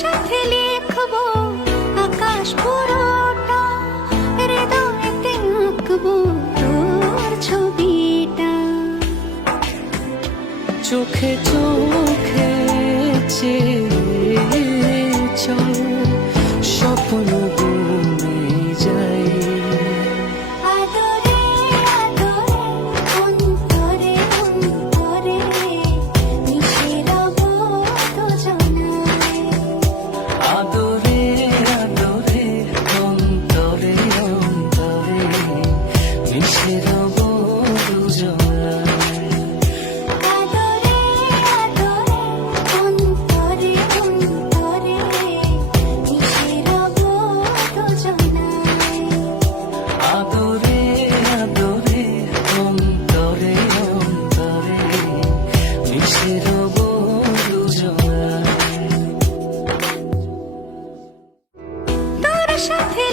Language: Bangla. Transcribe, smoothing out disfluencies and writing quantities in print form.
সাথে লিখবো আকাশ পুরোটা, হৃদয়েতে আঁকবো তোর ছবিটা। চোখে চোখে চেয়ে চল, স্বপ্ন বনে যাই। আদরে আদরে অন্তরে অন্তরে মিশে রব দুজনায়। আদরে আদরে অন্তরে অন্তরে মিশে রব দুজনায়। আদরে আদরে অন্তরে অন্তরে মিশে রব দুজনায়। আদরে আদরে অন্তরে অন্তরে মিশে রব দুজনায়। তোর সাথে